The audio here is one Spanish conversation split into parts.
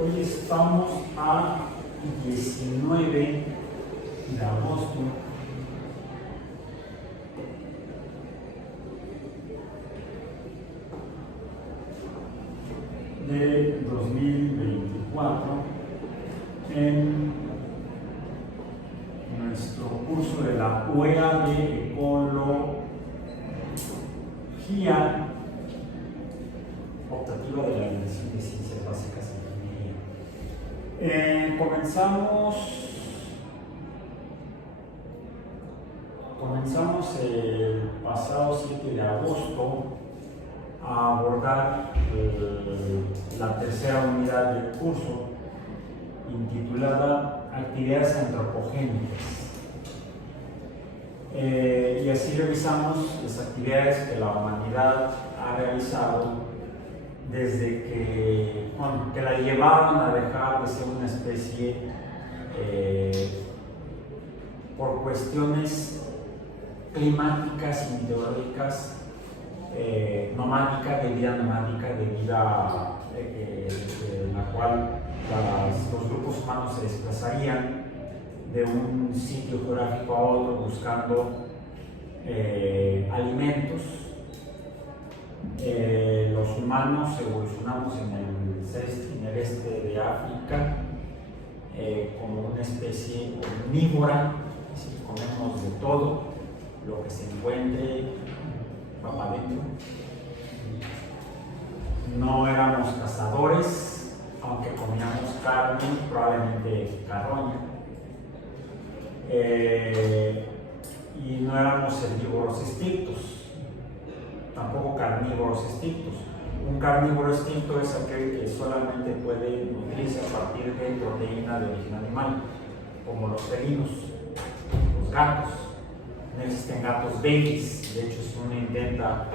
Hoy estamos a 19 de agosto de 2024 en nuestro curso de la UEA de Ecología optativa de la Dirección de Ciencias Básicas e Ingeniería. Comenzamos el pasado 7 de agosto a abordar la tercera unidad del curso, intitulada Actividades Antropogénicas. Y así revisamos las actividades que la humanidad ha realizado desde que la llevaron a dejar de ser una especie por cuestiones climáticas y meteorológicas, nomádica, de vida nomádica, de vida en la cual los grupos humanos se desplazarían de un sitio geográfico a otro buscando alimentos. Los humanos evolucionamos en el este de África como una especie omnívora, es decir, comemos de todo lo que se encuentre, va para adentro. No éramos cazadores, aunque comíamos carne, probablemente carroña. Y no éramos herbívoros estrictos, tampoco carnívoros estrictos. Un carnívoro estricto es aquel que solamente puede nutrirse a partir de proteína de origen animal, como los felinos, los gatos. No existen gatos veggies. De hecho, si uno intenta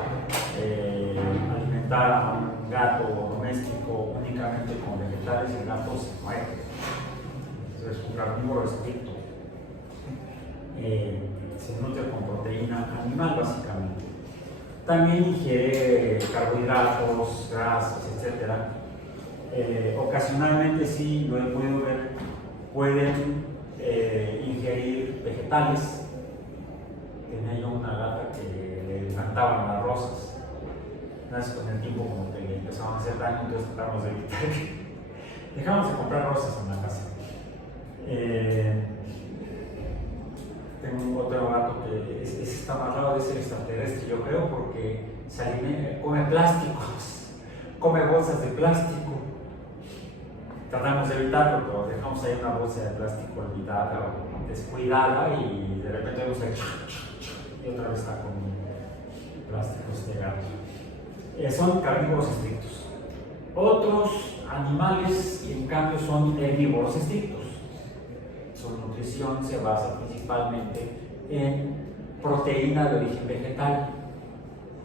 alimentar a un gato doméstico únicamente con vegetales, el gato se muere. Entonces, es un carnívoro estricto. Se nutre con proteína animal, básicamente. También ingiere carbohidratos, grasas, etc. Ocasionalmente, sí, lo he podido ver, pueden ingerir vegetales. Tenía yo una gata que le encantaban las rosas. Entonces, con el tiempo, como que le empezaban a hacer daño, entonces tratamos de evitar que dejamos de comprar rosas en la casa. Tengo otro gato que está amarrado de ser extraterrestre, yo creo, porque come plásticos, come bolsas de plástico. Tratamos de evitarlo, pero dejamos ahí una bolsa de plástico olvidada o descuidada y de repente vemos ahí y otra vez está con plásticos de gato. Son carnívoros estrictos. Otros animales, en cambio, son herbívoros estrictos. Su nutrición se basa principalmente en proteína de origen vegetal,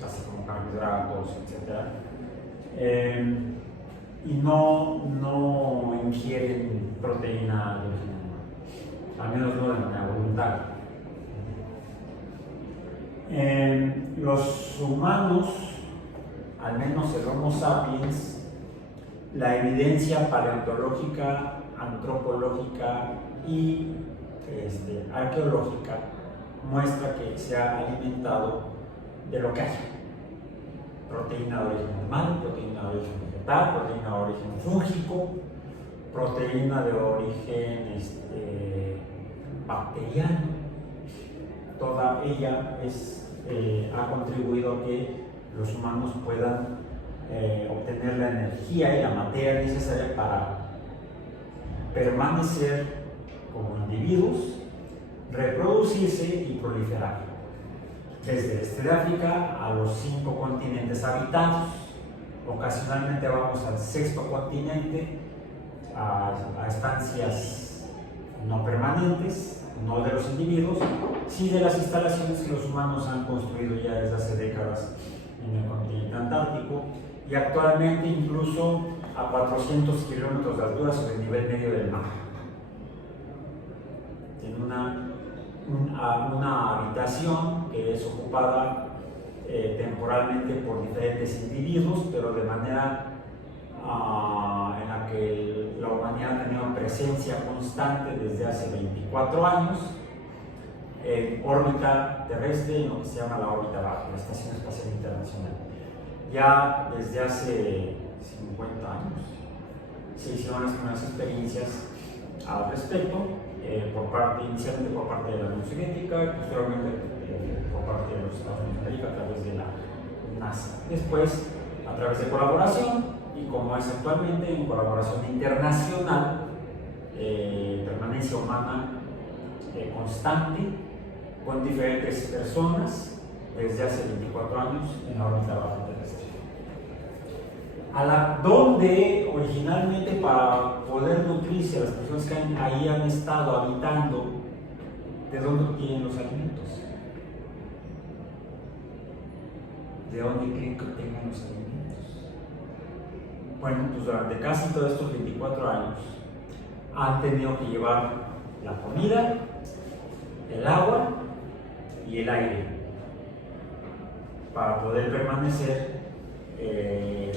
así como carbohidratos, etc. Y no ingieren proteína de origen animal, al menos no de manera voluntaria. Los humanos, al menos el Homo sapiens, la evidencia paleontológica, antropológica y arqueológica muestra que se ha alimentado de lo que haya: proteína de origen animal, proteína de origen vegetal, proteína de origen fúngico, proteína de origen bacteriano. Toda ella ha contribuido a que los humanos puedan obtener la energía y la materia necesaria para permanecer como individuos, reproducirse y proliferar. Desde el este de África a los 5 continentes habitados. Ocasionalmente vamos al 6º continente, a estancias no permanentes, no de los individuos, sí de las instalaciones que los humanos han construido ya desde hace décadas en el continente antártico, y actualmente incluso a 400 kilómetros de altura sobre el nivel medio del mar. Tiene una habitación que es ocupada temporalmente por diferentes individuos, pero de manera en la que presencia constante desde hace 24 años en órbita terrestre, en lo que se llama la órbita baja, la Estación Espacial Internacional. Ya desde hace 50 años se hicieron las primeras experiencias al respecto, inicialmente por parte de la Unión Soviética y posteriormente por parte de los Estados Unidos de América a través de la NASA. Después, a través de colaboración, y como es actualmente, en colaboración internacional, permanencia humana constante con diferentes personas desde hace 24 años en la órbita baja terrestre. Donde originalmente, para poder nutrirse las personas que ahí han estado habitando, ¿de dónde obtienen los alimentos? ¿De dónde creen que obtengan los alimentos? Bueno, pues durante casi todos estos 24 años han tenido que llevar la comida, el agua y el aire para poder permanecer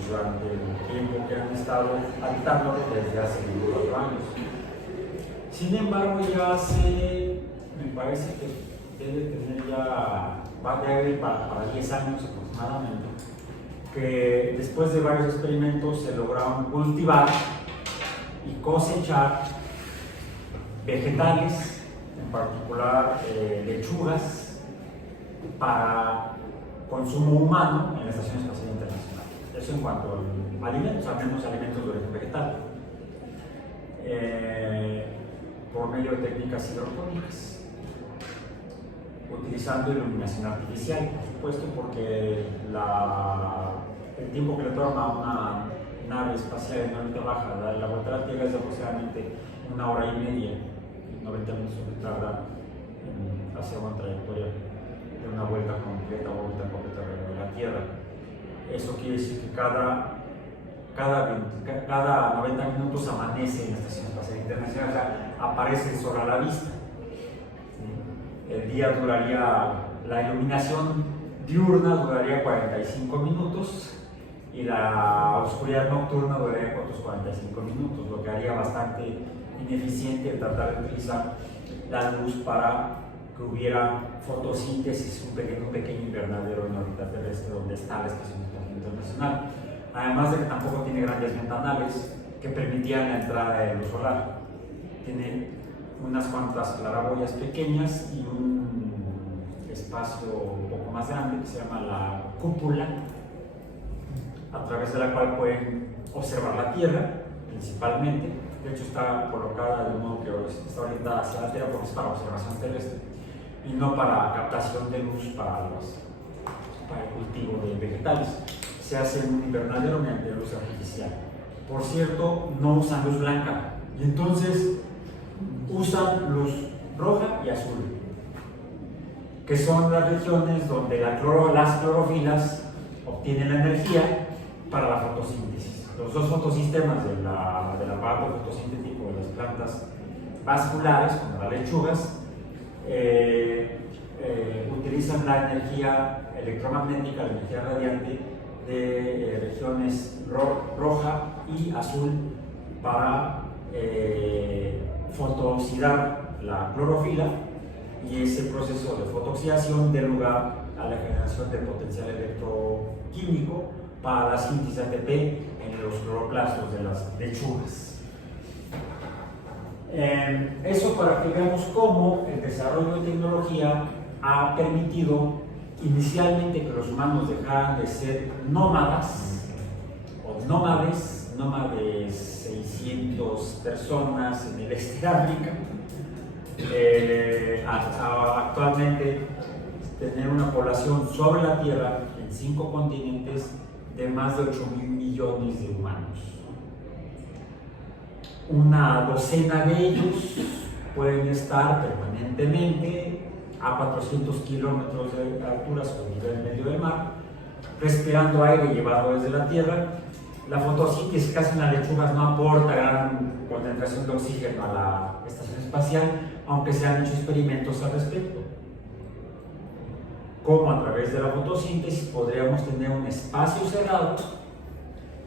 durante el tiempo que han estado habitando desde hace 24 años. Sin embargo, ya hace, me parece que debe tener ya, va a ir para 10 años aproximadamente, que después de varios experimentos se lograron cultivar y cosechar vegetales, en particular lechugas, para consumo humano en la Estación Espacial Internacional. Eso en cuanto a alimentos, al menos alimentos de origen vegetal, por medio de técnicas hidropónicas, utilizando iluminación artificial, por supuesto, porque el tiempo que le toma a una nave espacial en órbita baja dar la vuelta a la Tierra es aproximadamente 1 hora y media, 90 minutos que tarda en hacer una trayectoria de una vuelta completa o órbita completa alrededor de la Tierra. Eso quiere decir que cada 90 minutos amanece en la Estación Espacial Internacional, o sea, aparece el sol a la vista. El día duraría, la iluminación diurna duraría 45 minutos y la oscuridad nocturna duraría otros 45 minutos, lo que haría bastante ineficiente el tratar de utilizar la luz para que hubiera fotosíntesis, un pequeño invernadero en órbita terrestre donde está la Estación Espacial Internacional. Además de que tampoco tiene grandes ventanales que permitían la entrada de luz solar. Tiene unas cuantas claraboyas pequeñas y un espacio un poco más grande que se llama la cúpula, a través de la cual pueden observar la Tierra principalmente. De hecho, está colocada de modo que está orientada hacia la Tierra porque es para observación terrestre y no para captación de luz para el cultivo de vegetales. Se hace en un invernadero mediante luz artificial. Por cierto, no usan luz blanca y entonces usan luz roja y azul, que son las regiones donde las clorofilas obtienen la energía para la fotosíntesis. Los dos fotosistemas del aparato fotosintético de las plantas vasculares, como las lechugas, utilizan la energía electromagnética, la energía radiante de regiones roja y azul para fotooxidar la clorofila, y ese proceso de fotooxidación da lugar a la generación de potencial electroquímico para la síntesis de ATP en los cloroplastos de las lechugas. Eso para que veamos cómo el desarrollo de tecnología ha permitido inicialmente que los humanos dejaran de ser nómadas o nómades 600 personas en el este de África, actualmente tener una población sobre la Tierra en 5 continentes de más de 8.000 millones de humanos. Una docena de ellos pueden estar permanentemente a 400 kilómetros de altura sobre el nivel medio del mar, respirando aire llevado desde la Tierra. La fotosíntesis que hacen las lechugas no aporta gran concentración de oxígeno a la estación espacial, aunque se han hecho experimentos al respecto. Como a través de la fotosíntesis podríamos tener un espacio cerrado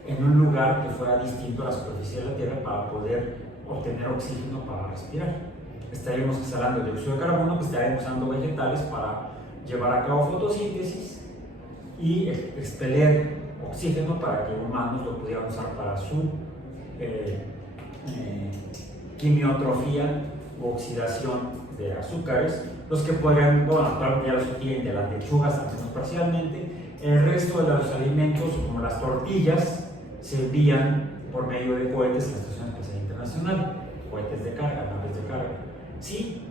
en un lugar que fuera distinto a la superficie de la Tierra para poder obtener oxígeno para respirar. Estaríamos exhalando dióxido de carbono, que estaríamos usando vegetales para llevar a cabo fotosíntesis y expeler oxígeno para que humanos lo pudieran usar para su quimiotrofía u oxidación de azúcares, los que podrían, bueno, actualmente ya los obtienen de las lechugas, al menos parcialmente. El resto de los alimentos, como las tortillas, se envían por medio de cohetes a la Estación Espacial Internacional, cohetes de carga, naves de carga. Sí,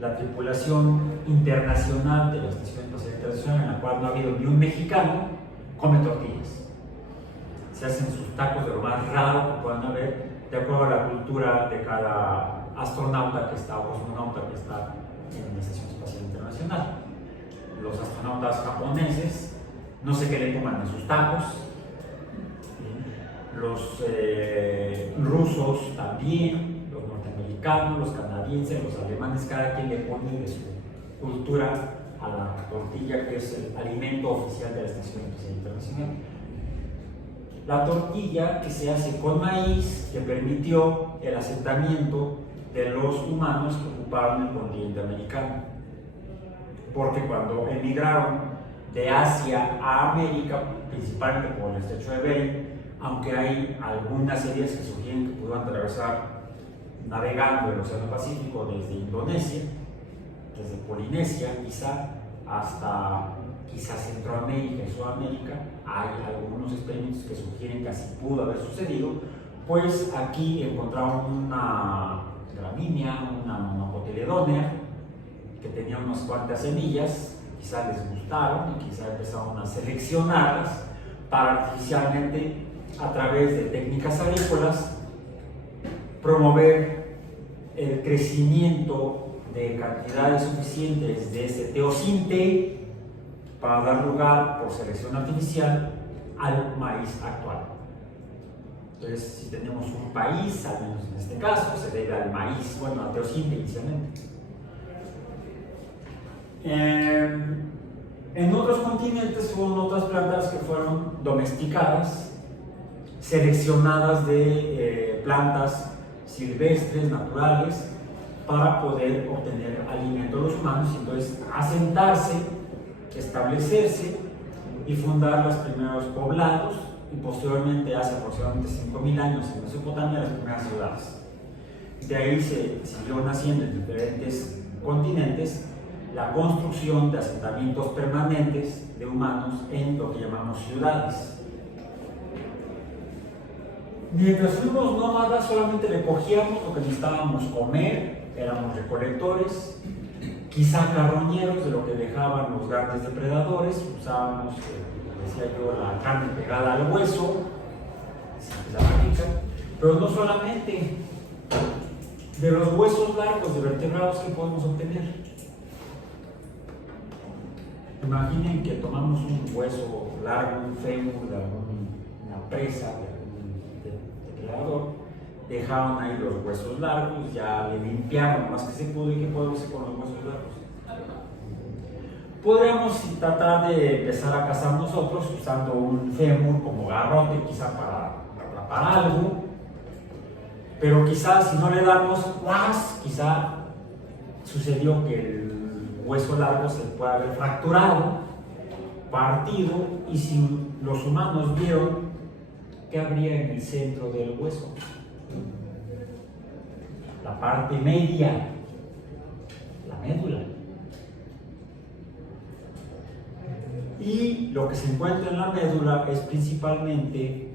la tripulación internacional de la Estación Espacial Internacional, en la cual no ha habido ni un mexicano, come tortillas. Se hacen sus tacos de lo más raro que puedan haber, de acuerdo a la cultura de cada astronauta que está o cosmonauta que está en la Estación Espacial Internacional. Los astronautas japoneses, no sé qué le pongan en sus tacos. Los rusos también, los norteamericanos, los canadienses, los alemanes, cada quien le pone de su cultura a la tortilla, que es el alimento oficial de la Estación Espacial Internacional. La tortilla que se hace con maíz, que permitió el asentamiento de los humanos que ocuparon el continente americano. Porque cuando emigraron de Asia a América, principalmente por el estrecho de Bering, aunque hay algunas heridas que sugieren que pudieron atravesar navegando el Océano Pacífico desde Indonesia, desde Polinesia quizá, hasta quizá Centroamérica y Sudamérica, hay algunos experimentos que sugieren que así pudo haber sucedido. Pues aquí encontraron una gramínea, una monocotiledónea, que tenía unas cuantas semillas, quizá les gustaron y quizá empezaron a seleccionarlas para artificialmente, a través de técnicas agrícolas, promover el crecimiento de cantidades suficientes de este teosinte para dar lugar, por selección artificial, al maíz actual. Entonces, si tenemos un país, al menos en este caso, se debe al maíz, bueno, al teosinte inicialmente. En otros continentes hubo otras plantas que fueron domesticadas, seleccionadas de plantas silvestres, naturales, para poder obtener alimento de los humanos y entonces asentarse, establecerse y fundar los primeros poblados, y posteriormente, hace aproximadamente 5.000 años, en Mesopotamia, las primeras ciudades. De ahí se siguió naciendo en diferentes continentes la construcción de asentamientos permanentes de humanos en lo que llamamos ciudades. Mientras fuimos nómadas, solamente recogíamos lo que necesitábamos comer, éramos recolectores, quizá carroñeros de lo que dejaban los grandes depredadores, usábamos, decía yo, la carne pegada al hueso, la rica, pero no solamente. De los huesos largos de vertebrados que podemos obtener. Imaginen que tomamos un hueso largo, un fémur de alguna presa, de algún depredador, dejaron ahí los huesos largos, ya le limpiaron más que se pudo. ¿Y qué podemos hacer con los huesos largos? Podríamos tratar de empezar a cazar nosotros usando un fémur como garrote, quizá para atrapar algo, pero quizás si no le damos más, quizá sucedió que el hueso largo se puede haber fracturado, partido, y si los humanos vieron, ¿qué habría en el centro del hueso? La parte media, la médula. Y lo que se encuentra en la médula es principalmente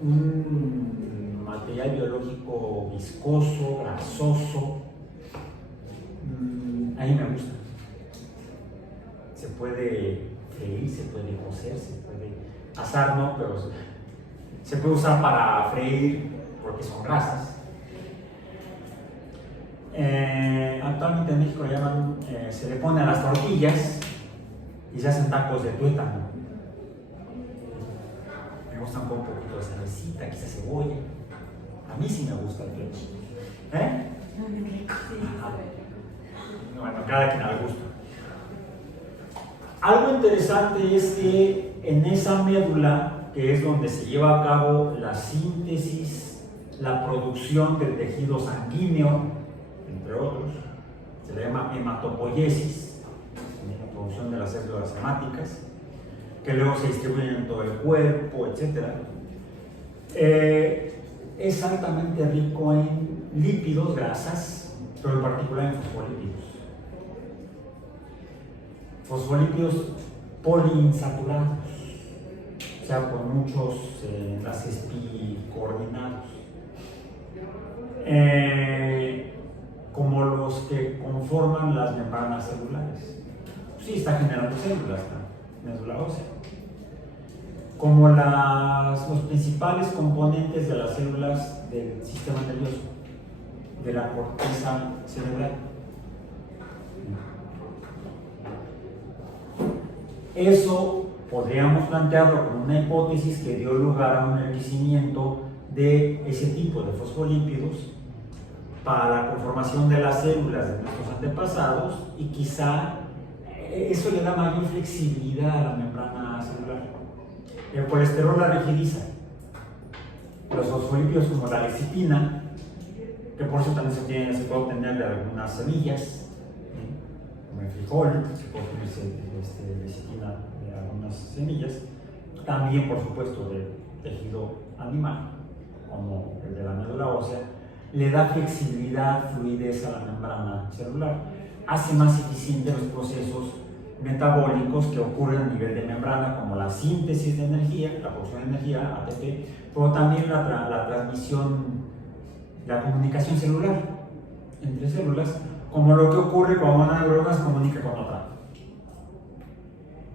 un material biológico viscoso, grasoso. A mí me gusta. Se puede freír, se puede cocer, se puede asar, no, pero se puede usar para freír porque son grasas. Actualmente en México se le pone a las tortillas y se hacen tacos de tuétano. Me gusta un poquito de salecita, quizás cebolla. A mí sí me gusta el ketchup. Bueno, cada quien al gusto. Algo interesante es que en esa médula, que es donde se lleva a cabo la síntesis la producción del tejido sanguíneo, entre otros. Se le llama hematopoiesis, la producción de las células hemáticas, que luego se distribuyen en todo el cuerpo, etc. Es altamente rico en lípidos, grasas, pero en particular en fosfolípidos. Fosfolípidos poliinsaturados, o sea, con muchos enlaces pi coordinados, como los que conforman las membranas celulares. Sí, está generando células, ¿no? Médula ósea. Como los principales componentes de las células del sistema nervioso, de la corteza cerebral. Eso podríamos plantearlo como una hipótesis que dio lugar a un enriquecimiento de ese tipo de fosfolípidos para la conformación de las células de nuestros antepasados, y quizá eso le da mayor flexibilidad a la membrana celular. El colesterol la rigidiza. Los fosfolípidos como la lecitina, que por eso también se puede obtener de algunas semillas, como el frijol, se puede obtener lecitina de algunas semillas, también por supuesto del tejido animal, como el de la médula ósea, le da flexibilidad, fluidez a la membrana celular, hace más eficientes los procesos metabólicos que ocurren a nivel de membrana, como la síntesis de energía, la producción de energía, ATP, pero también la transmisión, la comunicación celular entre células, como lo que ocurre cuando una neurona se comunica con otra.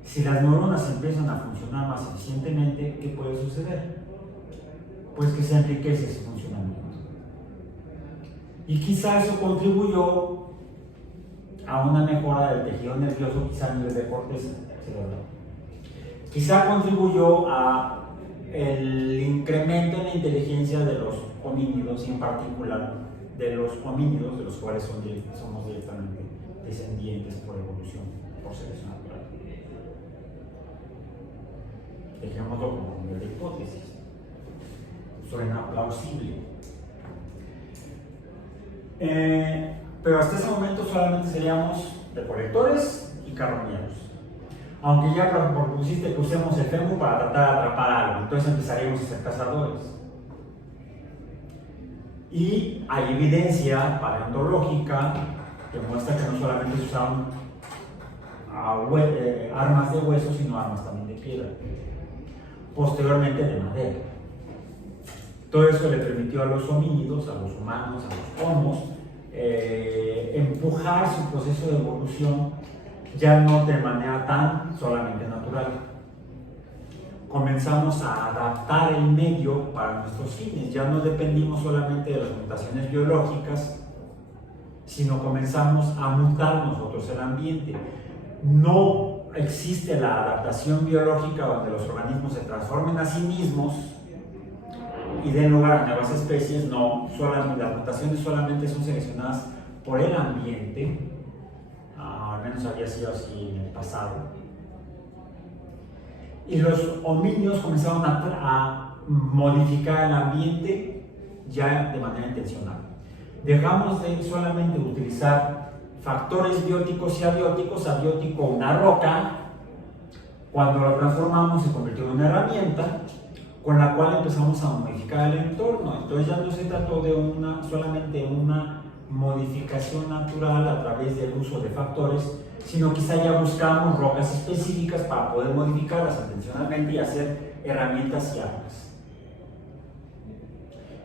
Si las neuronas empiezan a funcionar más eficientemente, ¿qué puede suceder? Pues que se enriquece ese funcionamiento. Y quizá eso contribuyó a una mejora del tejido nervioso, quizá a nivel de corteza cerebral. Quizá contribuyó a el incremento en la inteligencia de los homínidos, y en particular de los homínidos, de los cuales somos directamente descendientes por evolución, por selección natural. Dejémoslo como una hipótesis. Suena plausible. Pero hasta ese momento solamente seríamos recolectores y carroñeros. Aunque ya propusiste que usemos el fémur para tratar de atrapar algo, entonces empezaríamos a ser cazadores. Y hay evidencia paleontológica que muestra que no solamente se usaban armas de hueso, sino armas también de piedra. Posteriormente de madera. Todo eso le permitió a los homínidos, a los humanos, a los homos, empujar su proceso de evolución ya no de manera tan solamente natural. Comenzamos a adaptar el medio para nuestros fines, ya no dependimos solamente de las mutaciones biológicas, sino comenzamos a mutar nosotros el ambiente. No existe la adaptación biológica donde los organismos se transformen a sí mismos y den lugar a nuevas especies. No, las mutaciones solamente son seleccionadas por el ambiente, al menos había sido así en el pasado. Y los homínidos comenzaron a modificar el ambiente ya de manera intencional. Dejamos de solamente utilizar factores bióticos y abióticos. Abiótico, una roca, cuando la transformamos se convirtió en una herramienta con la cual empezamos a modificar el entorno. Entonces ya no se trató de solamente una modificación natural a través del uso de factores, sino quizá ya buscamos rocas específicas para poder modificarlas intencionalmente y hacer herramientas y armas.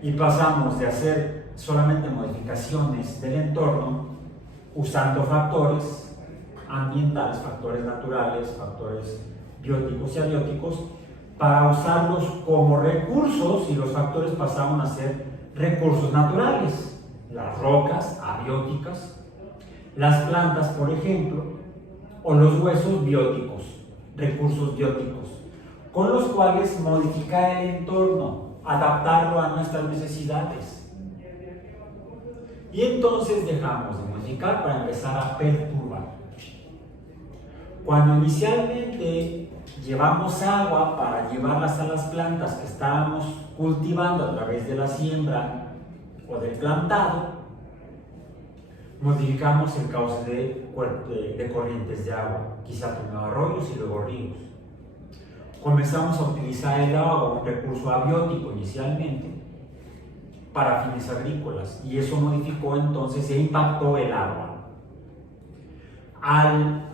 Y pasamos de hacer solamente modificaciones del entorno usando factores ambientales, factores naturales, factores bióticos y abióticos, para usarlos como recursos, y los factores pasaron a ser recursos naturales. Las rocas abióticas, las plantas, por ejemplo, o los huesos bióticos, recursos bióticos, con los cuales modificar el entorno, adaptarlo a nuestras necesidades. Y entonces dejamos de modificar para empezar a perturbar. Cuando inicialmente llevamos agua para llevarlas a las plantas que estábamos cultivando a través de la siembra o del plantado, modificamos el cauce de corrientes de agua, quizá primero arroyos y luego ríos. Comenzamos a utilizar el agua, un recurso abiótico inicialmente, para fines agrícolas, y eso modificó entonces e impactó el agua. Al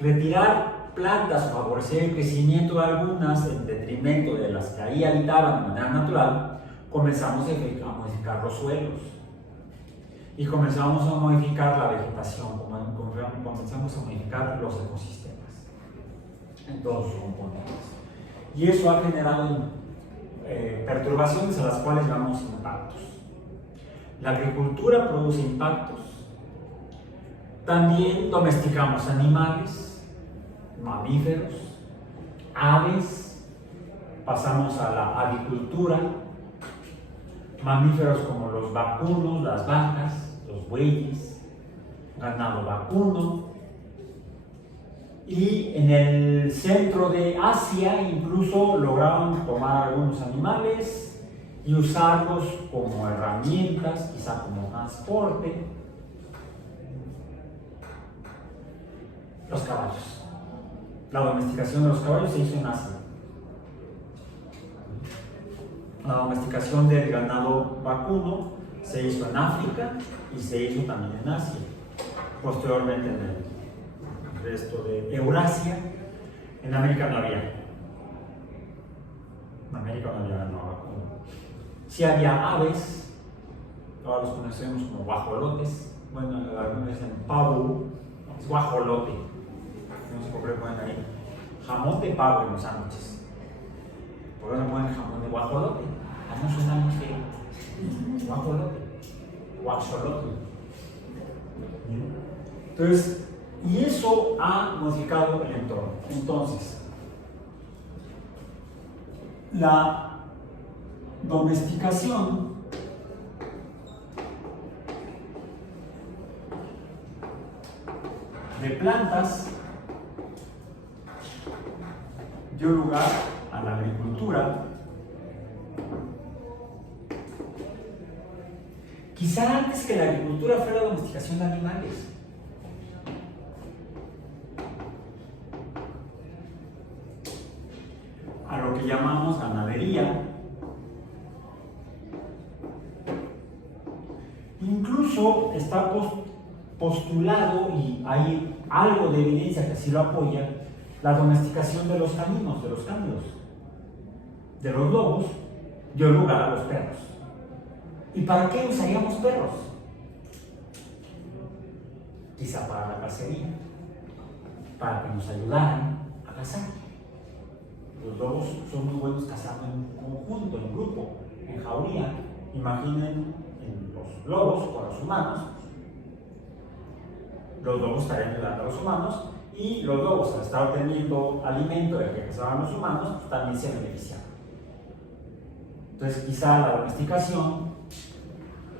retirar plantas o favorecer el crecimiento de algunas en detrimento de las que ahí habitaban de manera natural, comenzamos a modificar los suelos y comenzamos a modificar la vegetación, comenzamos a modificar los ecosistemas en todos sus componentes. Y eso ha generado perturbaciones a las cuales llamamos impactos. La agricultura produce impactos. También domesticamos animales, mamíferos, aves, pasamos a la avicultura, mamíferos como los vacunos, las vacas, los bueyes, ganado vacuno, y en el centro de Asia incluso lograron tomar algunos animales y usarlos como herramientas, quizá como transporte. Los caballos. La domesticación de los caballos se hizo en Asia. La domesticación del ganado vacuno se hizo en África y se hizo también en Asia. Posteriormente en el resto de Eurasia. En América no había. En América no había ganado vacuno. Sí había aves, todos los conocemos como guajolotes. Bueno, algunos dicen pavo, es guajolote. No sé por qué le ponen ahí jamón de pavo en los sándwiches. ¿Por qué no ponen jamón de guajolote? A mí no suena muy feo. Guajolote, guajolote. Entonces, y eso ha modificado el entorno. Entonces, la domesticación de plantas dio lugar a la agricultura. Quizá antes que la agricultura fuera la domesticación de animales. A lo que llamamos ganadería. Incluso está postulado, y hay algo de evidencia que así lo apoya, la domesticación de los caninos, de los cánidos, de los lobos, dio lugar a los perros. ¿Y para qué usaríamos perros? Quizá para la cacería, para que nos ayudaran a cazar. Los lobos son muy buenos cazando en conjunto, en grupo, en jauría. Imaginen en los lobos o a los humanos. Los lobos estarían ayudando a los humanos, y los lobos, al estar obteniendo alimento del que cazaban los humanos, pues también se benefician. Entonces, quizá la domesticación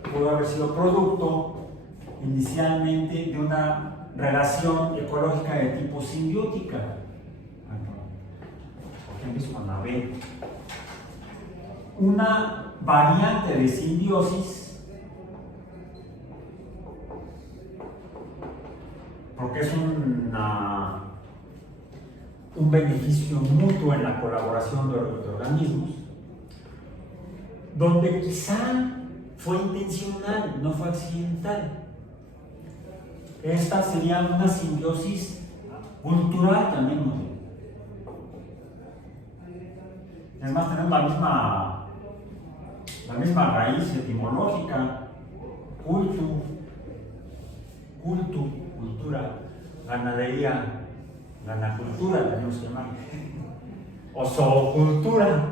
pudo haber sido producto inicialmente de una relación ecológica de tipo simbiótica. Por ejemplo, es cuando ve una variante de simbiosis, porque es un beneficio mutuo en la colaboración de organismos, donde quizá fue intencional, no fue accidental. Esta sería una simbiosis cultural también, ¿no? Es más, tenemos la misma raíz etimológica, cultura, ganadería, ganacultura, tenemos que llamar, o zoocultura.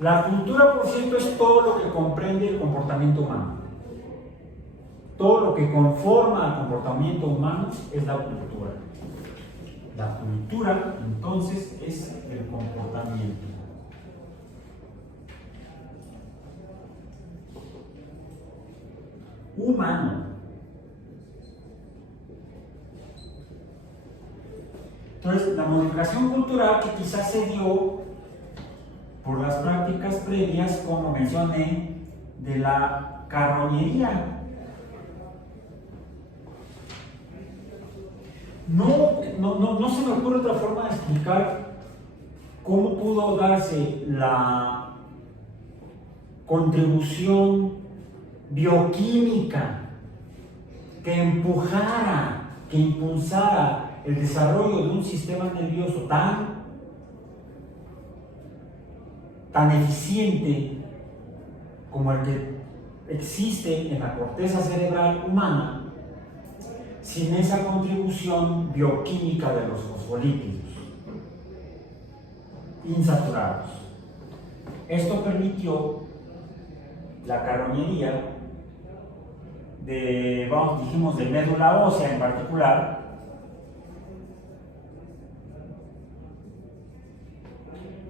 La cultura, por cierto, es todo lo que comprende el comportamiento humano. Todo lo que conforma al comportamiento humano es la cultura. La cultura, entonces, es el comportamiento. humano. la modificación cultural que quizás se dio por las prácticas previas, como mencioné, de la carroñería. No se me ocurre otra forma de explicar cómo pudo darse la contribución bioquímica que empujara, que impulsara el desarrollo de un sistema nervioso tan eficiente como el que existe en la corteza cerebral humana, sin esa contribución bioquímica de los fosfolípidos insaturados. Esto permitió la carroñería dijimos de médula ósea en particular,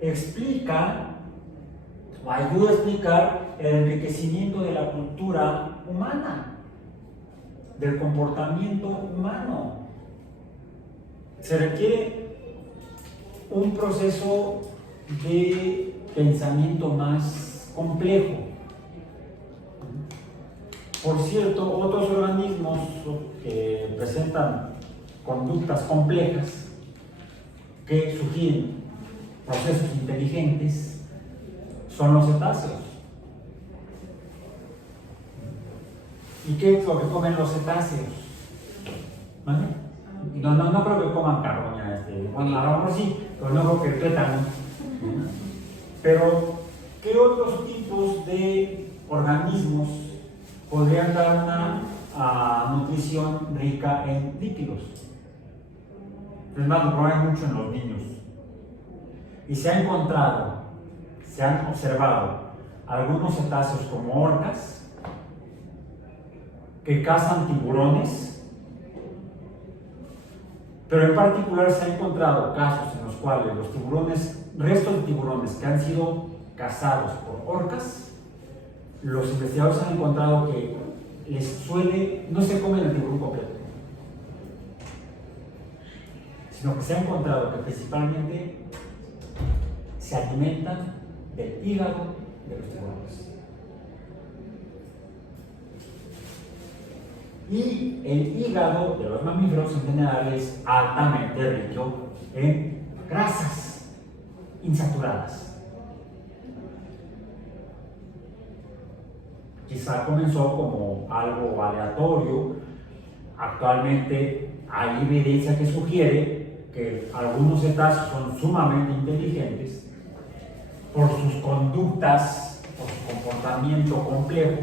explica o ayuda a explicar el enriquecimiento de la cultura humana, del comportamiento humano. Se requiere un proceso de pensamiento más complejo. Por cierto, otros organismos que presentan conductas complejas, que sugieren procesos inteligentes, son los cetáceos. ¿Y qué es lo que comen los cetáceos? ¿Vale? No creo que coman carroña, bueno, a lo mejor sí, pero no creo que tuétano. Pero, ¿qué otros tipos de organismos podrían dar una nutrición rica en lípidos? Es más, lo ponen mucho en los niños. Y se han observado algunos cetáceos como orcas que cazan tiburones, pero en particular se han encontrado casos en los cuales los tiburones, restos de tiburones que han sido cazados por orcas, los investigadores han encontrado que no se comen el tiburón completo, sino que se ha encontrado que principalmente se alimentan del hígado de los tiburones. Y el hígado de los mamíferos en general es altamente rico en grasas insaturadas. Quizá comenzó como algo aleatorio. Actualmente hay evidencia que sugiere que algunos cetáceos son sumamente inteligentes por sus conductas, por su comportamiento complejo,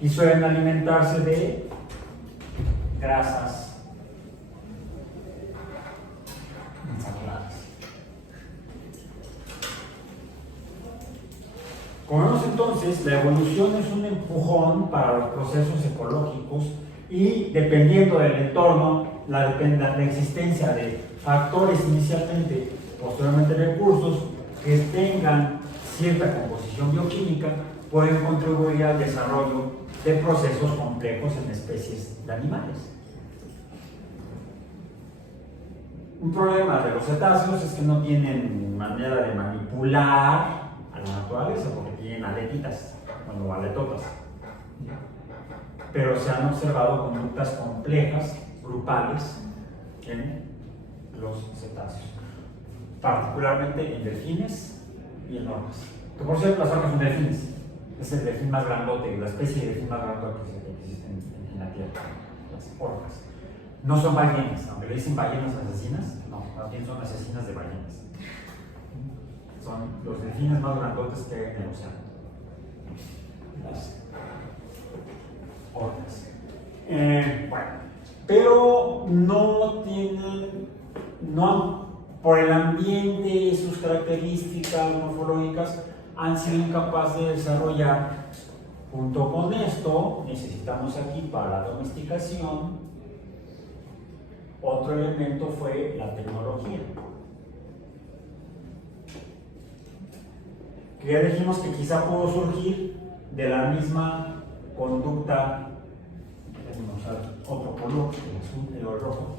y suelen alimentarse de grasas insaturadas. Como vemos entonces, la evolución es un empujón para los procesos ecológicos y, dependiendo del entorno, la existencia de factores inicialmente, posteriormente recursos, que tengan cierta composición bioquímica, pueden contribuir al desarrollo de procesos complejos en especies de animales. Un problema de los cetáceos es que no tienen manera de manipular a la naturaleza porque tienen aletitas, bueno, aletotas. Pero se han observado conductas complejas, grupales, en los cetáceos, particularmente en delfines y en orcas. Que por cierto, las orcas son delfines. Es el delfín más grandote, la especie de delfín más grandote que existe en la Tierra, las orcas. No son ballenas, aunque le dicen ballenas asesinas, no, también son asesinas de ballenas. Son los delfines más grandotes que hay en el océano. Las orcas. Bueno, pero por el ambiente y sus características morfológicas, han sido incapaces de desarrollar. Junto con esto, necesitamos aquí para la domesticación, otro elemento fue la tecnología. Que ya dijimos que quizá pudo surgir de la misma conducta, vamos a usar otro color, el azul y el rojo,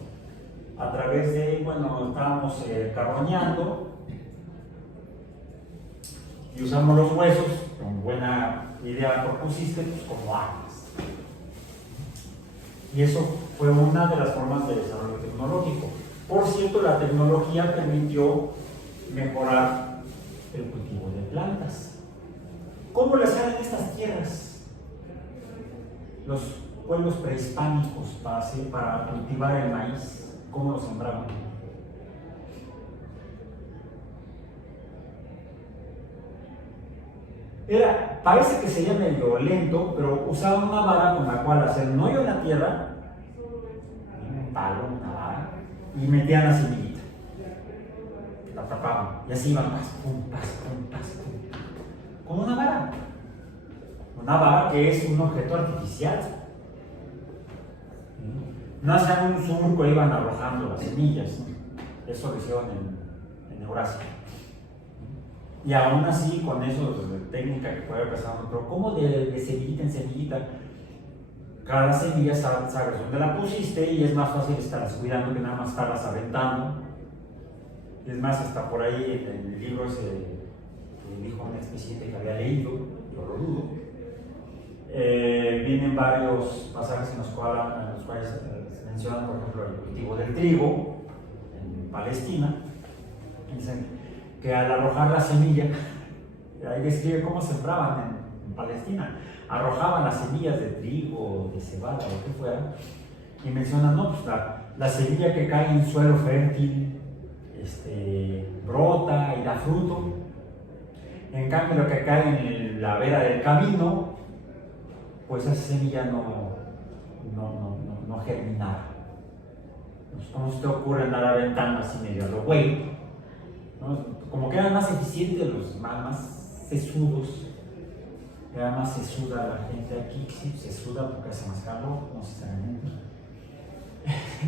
a través de, bueno, estábamos carroñando y usamos los huesos, con buena idea propusiste, pues como armas. Y eso fue una de las formas de desarrollo tecnológico. Por cierto, la tecnología permitió mejorar el cultivo de plantas. ¿Cómo le hacían en estas tierras los pueblos prehispánicos para cultivar el maíz? ¿Cómo lo sembraban? Parece que sería medio lento, pero usaban una vara con la cual hacer un hoyo en la tierra, un palo, una vara, y metían la semillita. La tapaban, y así iban, pas, pum, pas, pum, pas, pum. Como una vara. Una vara que es un objeto artificial. No hacían un surco, iban arrojando las semillas. Eso lo hicieron en Eurasia. Y aún así, con eso de técnica que puede pasar, pero como de semillita en semillita, cada semilla sabes dónde la pusiste y es más fácil estarlas cuidando que nada más estarlas aventando. Es más, hasta por ahí en el libro que dijo un expresidente que había leído, yo lo dudo, vienen varios pasajes en los cuales se menciona, por ejemplo, el cultivo del trigo en Palestina. Dicen que al arrojar la semilla, ahí describe cómo sembraban en Palestina, arrojaban las semillas de trigo, de cebada, lo que fuera, y mencionan, no, pues la semilla que cae en suelo fértil, brota y da fruto. En cambio, lo que cae en la vera del camino, pues esa semilla no germinaba. Pues, ¿cómo se te ocurre andar aventando así medio a lo güey? ¿No? Como que eran más eficientes los más sesudos, era más sesuda la gente aquí, sí, sesuda porque hace más calor, no necesariamente.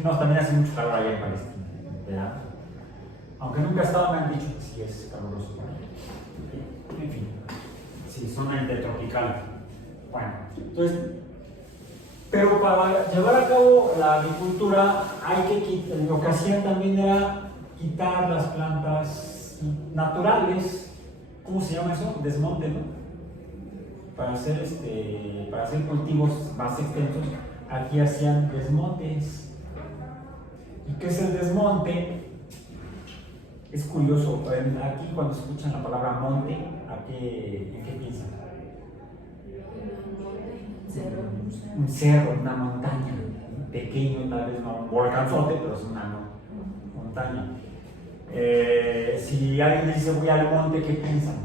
No, también hace mucho calor allá en Palestina, ¿verdad? Aunque nunca he estado, me han dicho que sí es caluroso por ahí. En fin, sí, zona intertropical. Bueno, entonces, pero para llevar a cabo la agricultura lo que hacían también era quitar las plantas naturales. ¿Cómo se llama eso? Desmonte, ¿no? Para hacer cultivos más extensos, aquí hacían desmontes. ¿Y qué es el desmonte? Es curioso, aquí cuando escuchan la palabra monte, ¿en qué piensan? Un cerro, una montaña, pequeño, tal vez no un volcanzote, pero es una montaña. Si alguien dice voy al monte, ¿qué piensan?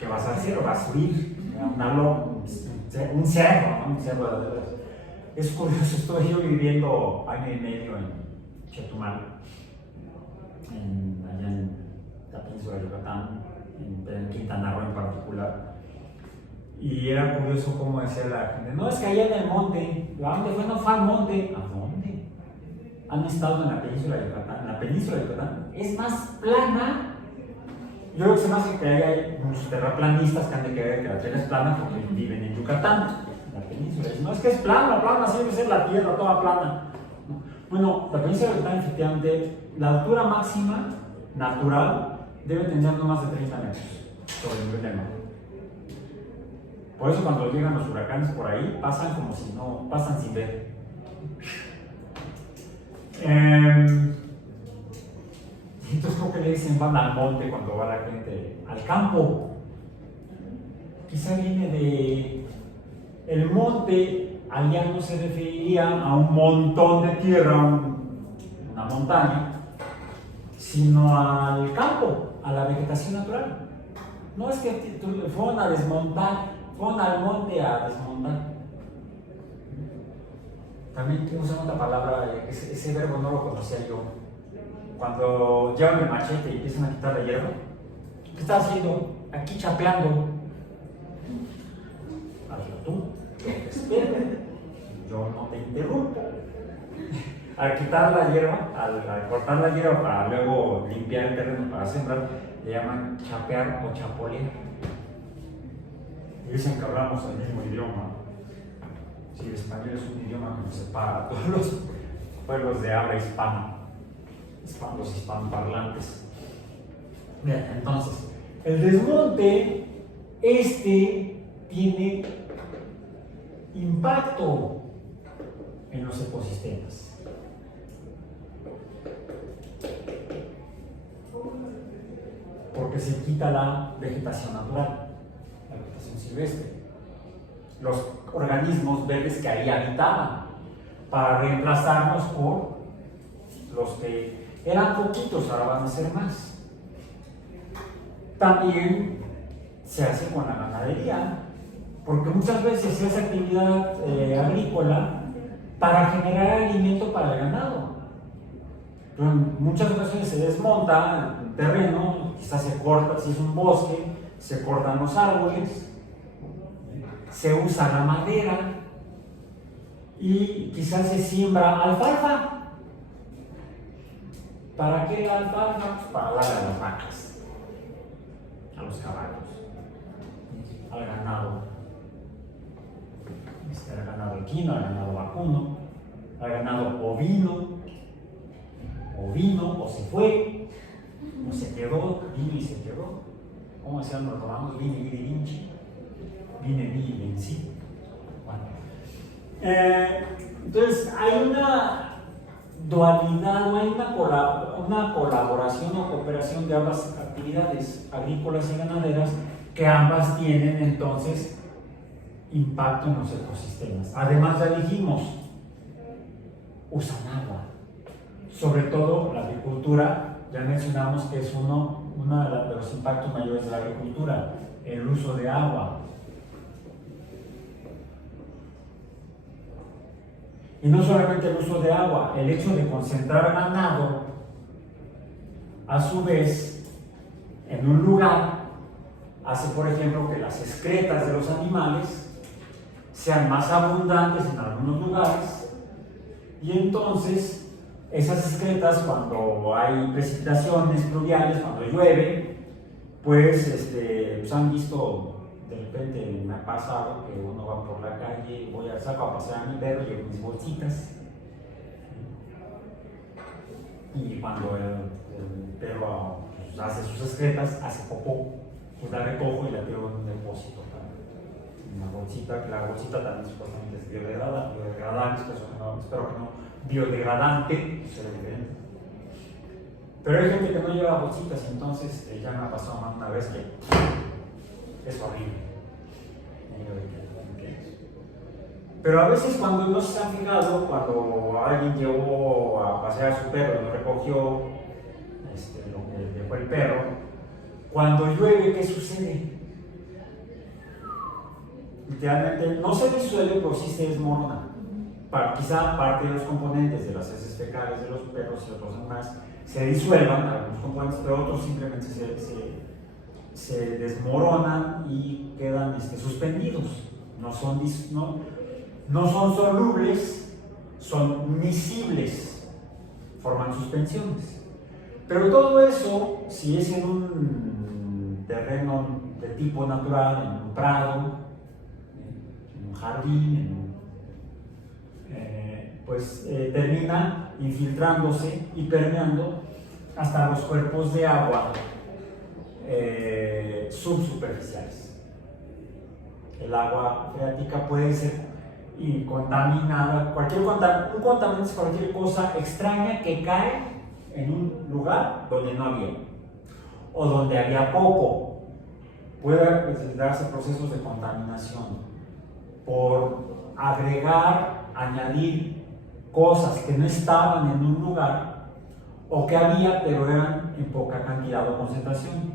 ¿Qué vas a hacer? ¿Vas a subir? Un cerro, ¿no? Un cerro de verdad. Es curioso, estoy yo viviendo año y medio en Chetumal, allá en la península de Yucatán, en Quintana Roo en particular. Y era curioso cómo decía la gente, no, es que allá en el monte. ¿A dónde fue? No fue al monte. ¿A dónde? Han estado en la península de Yucatán. En la península de Yucatán es más plana. Yo creo que se me hace que hay muchos terraplanistas que han de creer que la tierra es plana porque viven en Yucatán, en la península. No, es que es plana, así debe ser la tierra, toda plana. Bueno, la península de Yucatán, efectivamente, la altura máxima natural debe tener no más de 30 metros sobre el nivel del mar. Por eso cuando llegan los huracanes por ahí, pasan como si no, pasan sin ver. Entonces, ¿por qué le dicen van al monte cuando va la gente al campo? Quizá viene de el monte, allá no se referiría a un montón de tierra, una montaña, sino al campo, a la vegetación natural. No es que fueron a desmontar, fueron al monte a desmontar. También usan otra palabra, ese verbo no lo conocía yo. Cuando llevan el machete y empiezan a quitar la hierba, ¿qué estás haciendo? Aquí chapeando. Hazlo tú, yo te espero, yo no te interrumpo. Al quitar la hierba, al cortar la hierba para luego limpiar el terreno para sembrar, le llaman chapear o chapolear. Y dicen que hablamos el mismo idioma. Si el español es un idioma que nos separa a todos los pueblos de habla hispana, los hispanoparlantes. Bien, entonces, el desmonte, tiene impacto en los ecosistemas. Porque se quita la vegetación natural, la vegetación silvestre, los organismos verdes que ahí habitaban, para reemplazarnos por los que eran poquitos, ahora van a ser más. También se hace con la ganadería, porque muchas veces se hace actividad agrícola para generar alimento para el ganado. Entonces, muchas veces se desmonta el terreno, quizás se corta, si es un bosque, se cortan los árboles, se usa la madera y quizás se siembra alfalfa. ¿Para qué la alfalfa? Para darle a las vacas, a los caballos, al ganado, al ganado equino, al ganado vacuno, al ganado ovino, o se fue, o se quedó, vino y se quedó. ¿Cómo decían los romanos? Vine, vine, vinci, vine, vi, vencí. Bueno. Entonces, hay una dualidad, no hay una colaboración o cooperación de ambas actividades agrícolas y ganaderas, que ambas tienen entonces impacto en los ecosistemas. Además, ya dijimos, usan agua. Sobre todo la agricultura, ya mencionamos que es uno de los impactos mayores de la agricultura, el uso de agua. Y no solamente el uso de agua, el hecho de concentrar ganado, a su vez, en un lugar, hace, por ejemplo, que las excretas de los animales sean más abundantes en algunos lugares, y entonces esas excretas, cuando hay precipitaciones pluviales, cuando llueve, pues han visto, de repente me ha pasado que uno va por la calle, saco a pasear a mi perro, llevo mis bolsitas, y cuando el perro pues, hace sus excretas, hace popó, pues la recojo y la tiro en un depósito, una bolsita, que la bolsita también supuestamente es biodegradable, espero que no biodegradante, será diferente. Pero hay gente que no lleva bolsitas, entonces ya me ha pasado más una vez que es horrible. Pero a veces cuando no se han fijado, cuando alguien llevó a pasear a su perro y lo recogió, lo que dejó el perro, cuando llueve, ¿qué sucede? Literalmente no se disuelve, pero sí se desmorona. Quizá parte de los componentes de las heces fecales de los perros y otros animales se disuelvan, algunos componentes, pero otros simplemente se desmoronan y quedan suspendidos. No son solubles, son miscibles, forman suspensiones. Pero todo eso, si es en un terreno de tipo natural, en un prado, en un jardín, pues termina infiltrándose y permeando hasta los cuerpos de agua subsuperficiales. El agua freática puede ser contaminada, un contaminante es cualquier cosa extraña que cae en un lugar donde no había o donde había poco. Puede darse procesos de contaminación por añadir cosas que no estaban en un lugar o que había pero eran en poca cantidad o concentración.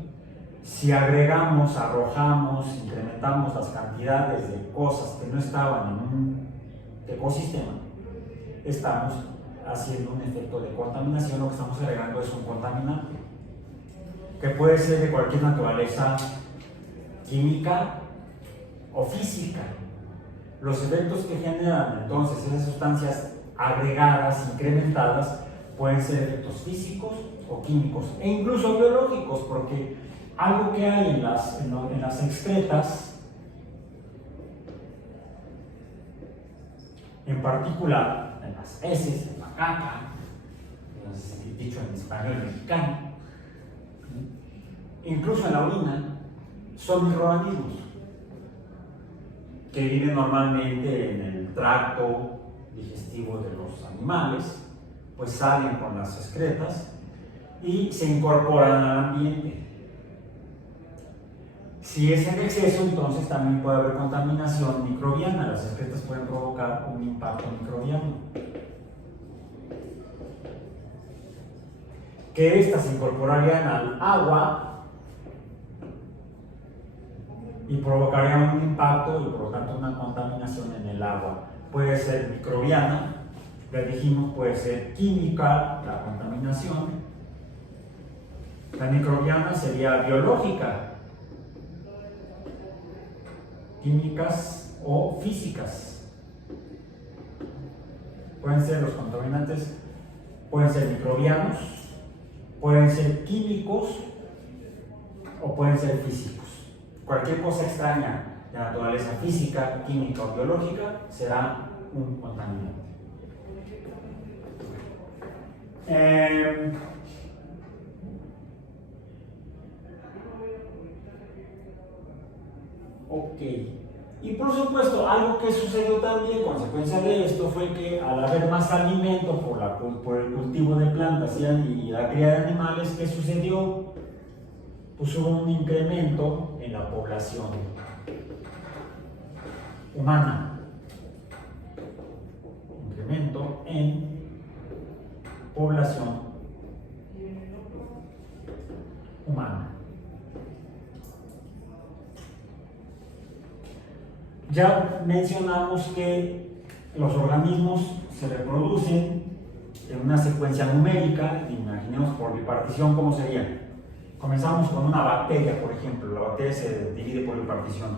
Si agregamos, arrojamos, incrementamos las cantidades de cosas que no estaban en un ecosistema, estamos haciendo un efecto de contaminación. Lo que estamos agregando es un contaminante que puede ser de cualquier naturaleza química o física. Los efectos que generan entonces esas sustancias agregadas, incrementadas, pueden ser efectos físicos o químicos e incluso biológicos, porque algo que hay en las excretas, en particular en las heces, en la caca, dicho en español mexicano, incluso en la orina, son microorganismos que viven normalmente en el tracto digestivo de los animales, pues salen con las excretas y se incorporan al ambiente. Si es en exceso, entonces también puede haber contaminación microbiana. Las excretas pueden provocar un impacto microbiano. Que éstas se incorporarían al agua y provocarían un impacto y por lo tanto una contaminación en el agua. Puede ser microbiana, ya dijimos, puede ser química, la contaminación. La microbiana sería biológica, químicas o físicas. Pueden ser los contaminantes, pueden ser microbianos, pueden ser químicos o pueden ser físicos. Cualquier cosa extraña de naturaleza física, química o biológica será un contaminante. Ok. Y por supuesto, algo que sucedió también, consecuencia de esto, fue que al haber más alimento por el cultivo de plantas y la cría de animales, ¿qué sucedió? Pues hubo un incremento en la población humana. Incremento en población humana. Ya mencionamos que los organismos se reproducen en una secuencia numérica. Imaginemos por bipartición, ¿cómo sería? Comenzamos con una bacteria, por ejemplo. La bacteria se divide por bipartición.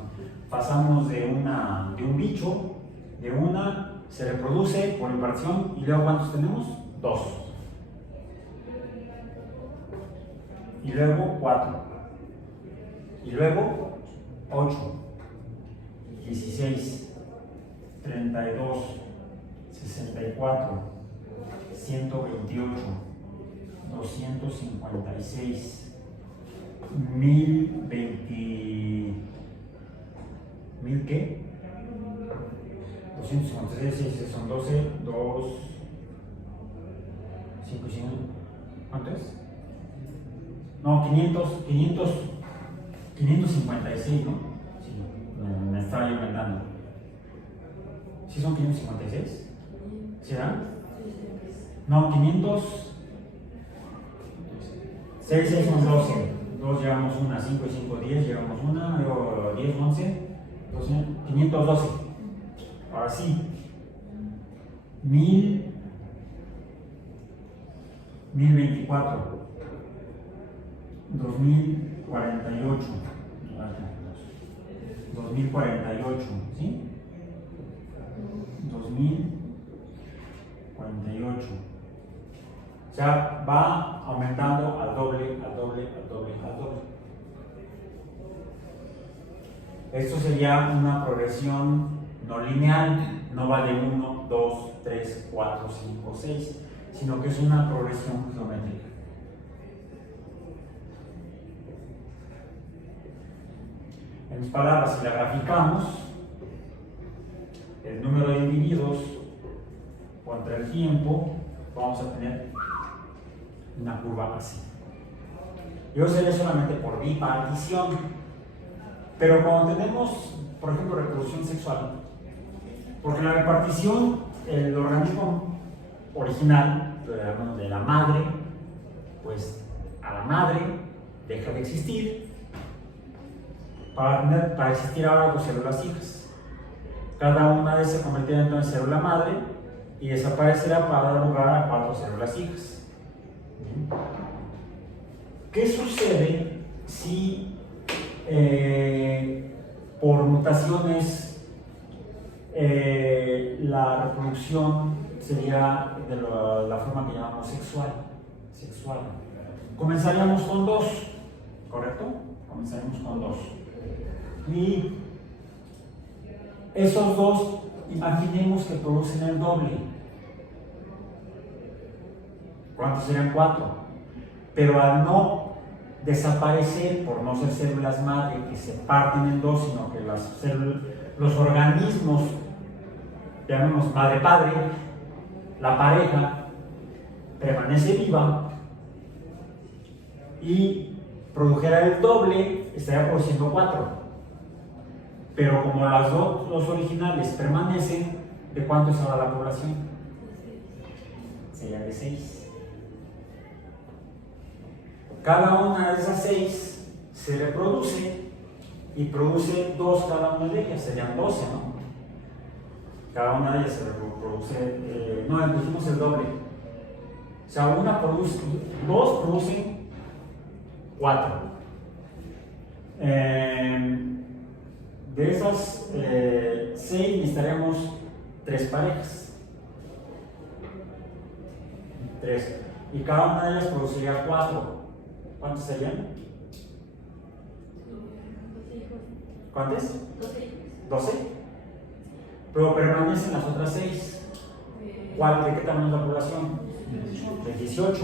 Pasamos de un bicho, se reproduce por bipartición, y luego ¿cuántos tenemos? 2. Y luego 4. Y luego 8. 16, 32, 64, 128, 256, 1020, ¿1000 qué? 256 son 12, 2, 5, 5, ¿cuánto es? No, 556, ¿no? Me estaba yo inventando. ¿Sí son 556? ¿Sí dan? No, 500. 6, 6 son 12. 2 llevamos una, 5 y 5, 10, llevamos una, luego 10, 11, 12, 512. Ahora sí. 1024. 2048. 2048, ¿sí? 2048. O sea, va aumentando al doble. Esto sería una progresión no lineal, no va de 1, 2, 3, 4, 5, 6, sino que es una progresión geométrica. En mis palabras, si la graficamos, el número de individuos contra el tiempo, vamos a tener una curva así. Yo sería solamente por bipartición, pero cuando tenemos, por ejemplo, reproducción sexual, porque en la bipartición, el organismo original de la madre, pues a la madre deja de existir para existir ahora 2 células hijas. Cada una de ellas se convertirá entonces en célula madre y desaparecerá para dar lugar a 4 células hijas. ¿Qué sucede si por mutaciones la reproducción sería de la forma que llamamos sexual? Comenzaríamos con 2, ¿correcto? Comenzaremos con 2. Y esos 2, imaginemos que producen el doble. ¿Cuántos serían? 4. Pero al no desaparecer, por no ser células madre que se parten en dos, sino que los organismos, llamemos madre-padre, la pareja, permanece viva y produjera el doble, estaría produciendo 4. Pero como las dos originales permanecen, ¿de cuánto es ahora la población? Sería de 6. Cada una de esas 6 se reproduce y produce 2 cada una de ellas, serían 12, ¿no? Cada una de ellas se reproduce, no, dijimos el doble. O sea, una produce, 2 producen 4. De esas 6 necesitaremos 3 parejas. 3. Y cada una de ellas produciría 4. ¿Cuántos serían? ¿Cuántos? 12. Pero permanecen las otras 6. ¿Cuál? ¿De qué tamaño es la población? De 18.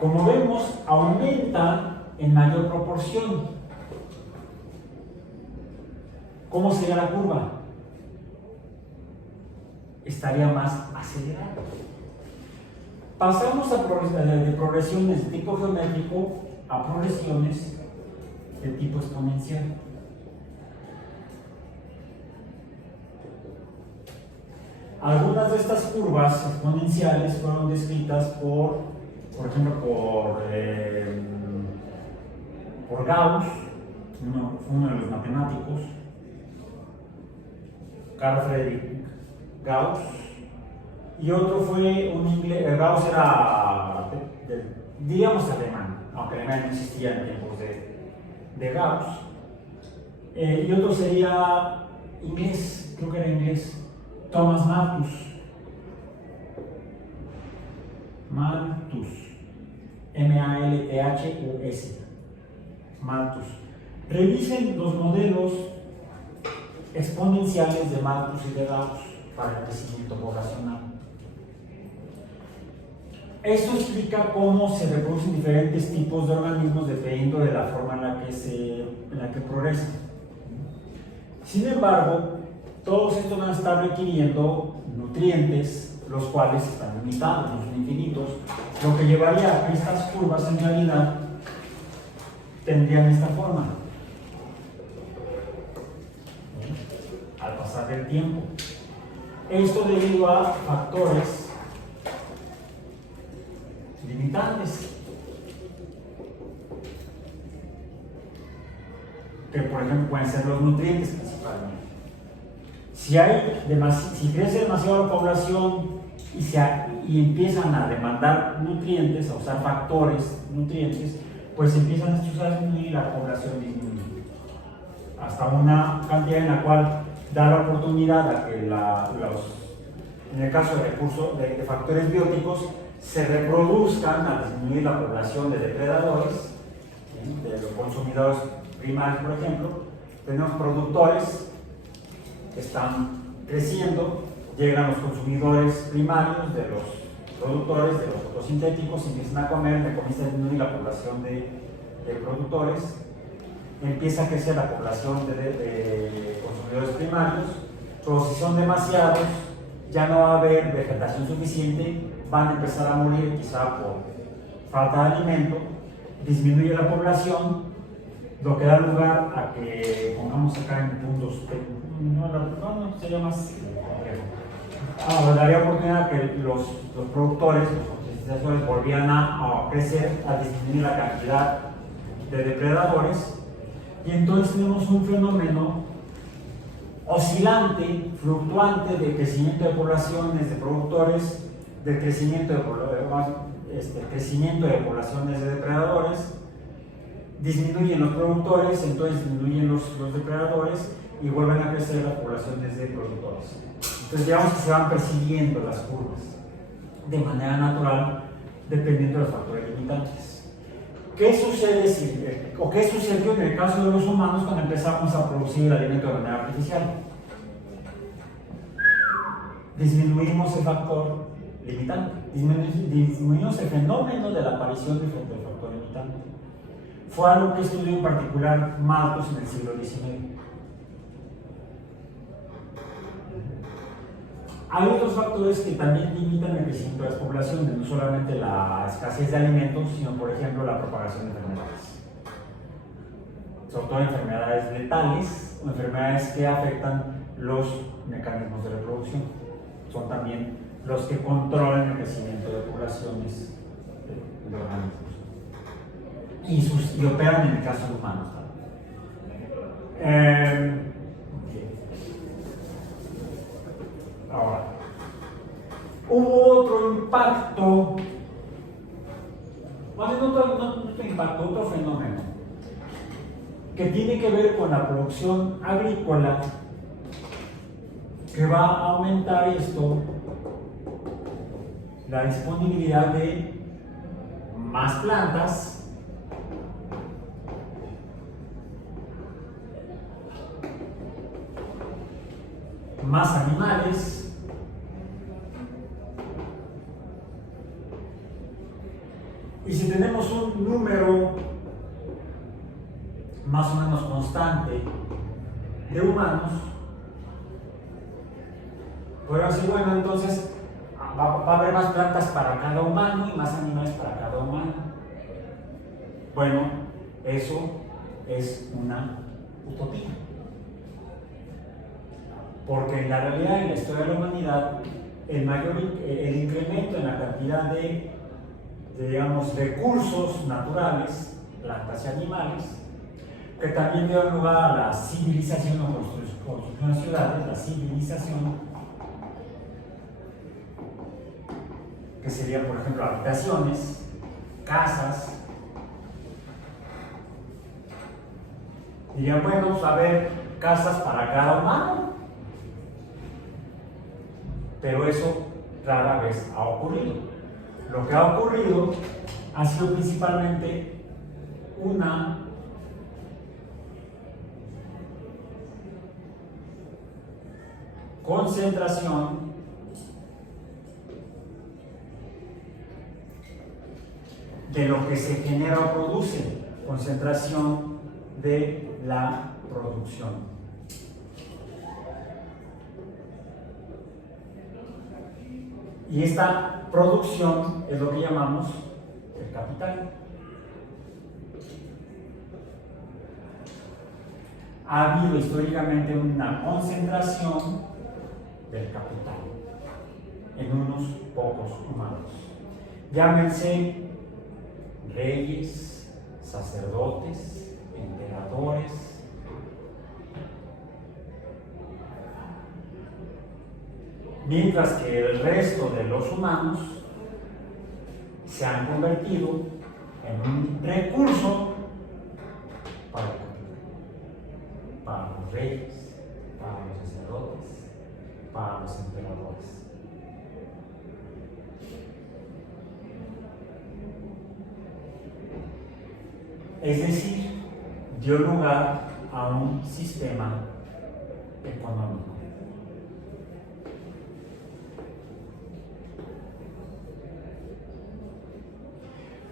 Como vemos, aumenta en mayor proporción. ¿Cómo sería la curva? Estaría más acelerada. Pasamos de progresiones de tipo geométrico a progresiones de tipo exponencial. Algunas de estas curvas exponenciales fueron descritas por ejemplo, por Gauss, uno de los matemáticos, Carl Friedrich Gauss, y otro fue un inglés. Gauss era, digamos, alemán, aunque alemán no existía en tiempos de Gauss, y otro sería inglés, creo que era inglés, Thomas Malthus, M-A-L-T-H-U-S, Malthus. Revisen los modelos exponenciales de Malthus y de Gauss para el crecimiento poblacional. Esto explica cómo se reproducen diferentes tipos de organismos dependiendo de la forma en la que progresan. Sin embargo, todos estos van a estar requiriendo nutrientes, los cuales están limitados, no son infinitos, lo que llevaría a que estas curvas en realidad tendrían esta forma al pasar del tiempo. Esto debido a factores limitantes, que por ejemplo pueden ser los nutrientes principalmente. Si crece demasiado la población y empiezan a demandar nutrientes, a usar factores nutrientes, pues empiezan a disminuir, la población disminuye hasta una cantidad en la cual da la oportunidad a que en el caso de recursos de factores bióticos se reproduzcan al disminuir la población de depredadores, ¿sí? De los consumidores primarios, por ejemplo. Tenemos productores que están creciendo, llegan los consumidores primarios de los productores, de los fotosintéticos, empiezan a comer, comienza a disminuir la población de productores, empieza a crecer la población de consumidores primarios, pero si son demasiados, ya no va a haber vegetación suficiente, van a empezar a morir quizá por falta de alimento, disminuye la población, lo que da lugar a que pongamos acá en puntos, no sería más daría oportunidad a que los productores, los fotosintetizadores volvieran a crecer, a disminuir la cantidad de depredadores, y entonces tenemos un fenómeno oscilante, fluctuante de crecimiento de poblaciones de productores, de crecimiento de poblaciones de depredadores. Disminuyen los productores, entonces disminuyen los depredadores y vuelven a crecer las poblaciones de productores. Entonces digamos que se van persiguiendo las curvas de manera natural dependiendo de los factores limitantes. ¿Qué sucede o qué sucedió en el caso de los humanos cuando empezamos a producir el alimento de manera artificial? disminuimos el factor limitante, disminuimos el fenómeno de la aparición del factor limitante. Fue algo que estudió en particular Malthus en el siglo XIX. Hay otros factores que también limitan el crecimiento de las poblaciones, no solamente la escasez de alimentos, sino por ejemplo la propagación de enfermedades. Sobre todo enfermedades letales o enfermedades que afectan los mecanismos de reproducción. Son también los que controlan el crecimiento de poblaciones de organismos. Y operan en el caso de humanos también. Ahora, hubo otro impacto, más bien otro impacto, otro fenómeno, que tiene que ver con la producción agrícola, que va a aumentar esto, la disponibilidad de más plantas, más animales, y si tenemos un número más o menos constante de humanos, podemos decir, bueno, entonces va a haber más plantas para cada humano y más animales para cada humano. Bueno, eso es una utopía. Porque en la realidad, en la historia de la humanidad, el incremento en la cantidad de digamos, recursos naturales, plantas y animales, que también dieron lugar a la civilización o construcción de ciudades, la civilización, que serían, por ejemplo, habitaciones, casas. Dirían, bueno, pues, a ver, casas para cada humano. Pero eso rara vez ha ocurrido. Lo que ha ocurrido ha sido principalmente una concentración de lo que se genera o produce, concentración de la producción. Y esta producción es lo que llamamos el capital. Ha habido históricamente una concentración del capital en unos pocos humanos. Llámense reyes, sacerdotes, emperadores, mientras que el resto de los humanos se han convertido en un recurso para el capital, para los reyes, para los sacerdotes, para los emperadores. Es decir, dio lugar a un sistema económico.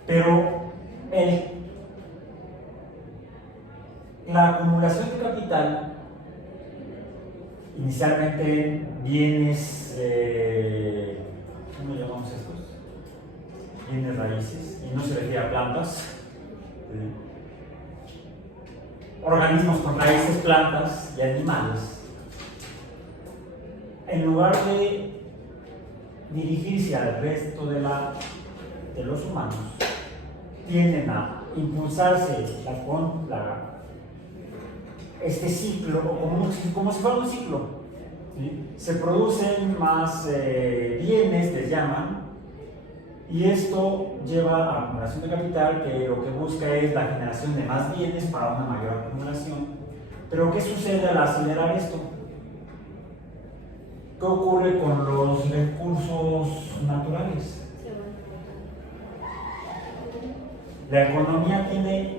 Pero la acumulación de capital, inicialmente bienes, ¿cómo llamamos estos? Bienes raíces, y no se refiere a plantas, organismos con raíces, plantas y animales, en lugar de dirigirse al resto de los humanos, tienden a impulsarse este ciclo, como si fuera un ciclo, ¿sí? Se producen más bienes, les llaman, y esto lleva a la acumulación de capital, que lo que busca es la generación de más bienes para una mayor acumulación. Pero ¿qué sucede al acelerar esto? ¿Qué ocurre con los recursos naturales? La economía tiene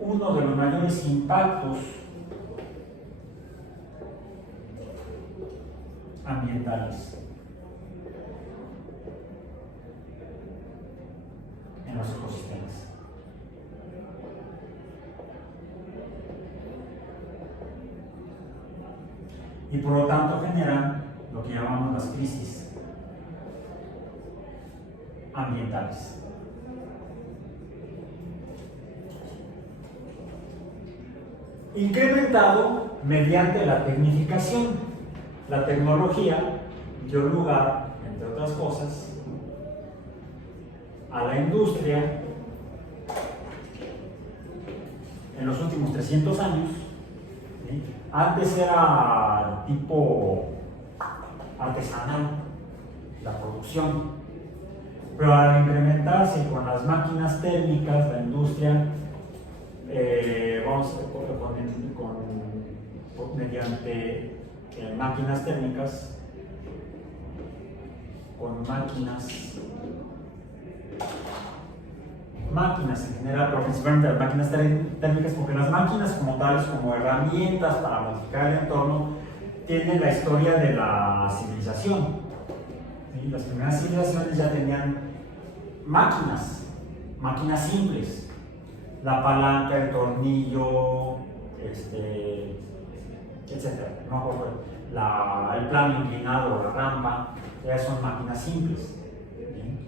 uno de los mayores impactos ambientales en los ecosistemas. Y por lo tanto generan lo que llamamos las crisis ambientales. Incrementado mediante la tecnificación. La tecnología dio lugar, entre otras cosas, a la industria en los últimos 300 años. ¿Sí? Antes era tipo artesanal la producción, pero al incrementarse con las máquinas térmicas, la industria, mediante máquinas térmicas, con máquinas en general, pero principalmente las máquinas térmicas, porque las máquinas como tales, como herramientas para modificar el entorno, tienen la historia de la civilización. ¿Sí? Las primeras civilizaciones ya tenían máquinas simples, la palanca, el tornillo, etcétera, ¿no? El plano inclinado, la rampa, ya son máquinas simples. ¿Bien?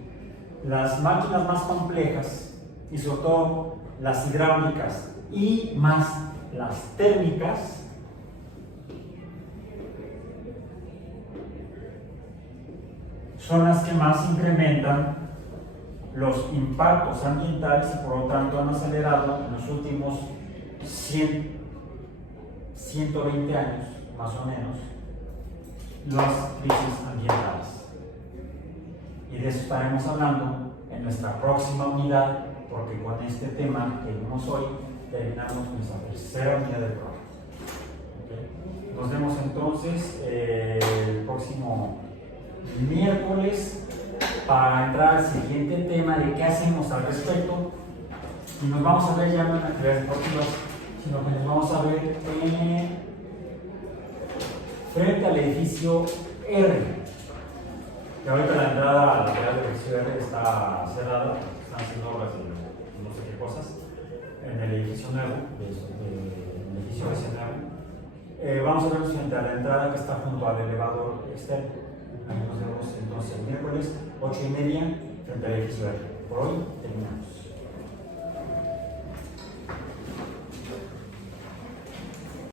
Las máquinas más complejas, y sobre todo las hidráulicas y más las térmicas, son las que más incrementan los impactos ambientales y por lo tanto han acelerado en los últimos 120 años, más o menos, las crisis ambientales. Y de eso estaremos hablando en nuestra próxima unidad, porque con este tema que vimos hoy terminamos nuestra tercera unidad del programa. ¿Okay? Nos vemos entonces el próximo miércoles para entrar al siguiente tema de qué hacemos al respecto. Y nos vamos a ver ya no en actividades deportivas, sino que nos vamos a ver frente al edificio R. Que ahorita la entrada lateral del edificio R está cerrada, están haciendo obras de no sé qué cosas en el edificio nuevo, el edificio ese nuevo. Vamos a ver frente a la entrada que está junto al elevador externo. Ahí nos vemos entonces el miércoles 8:30 frente al edificio R. Por hoy terminamos.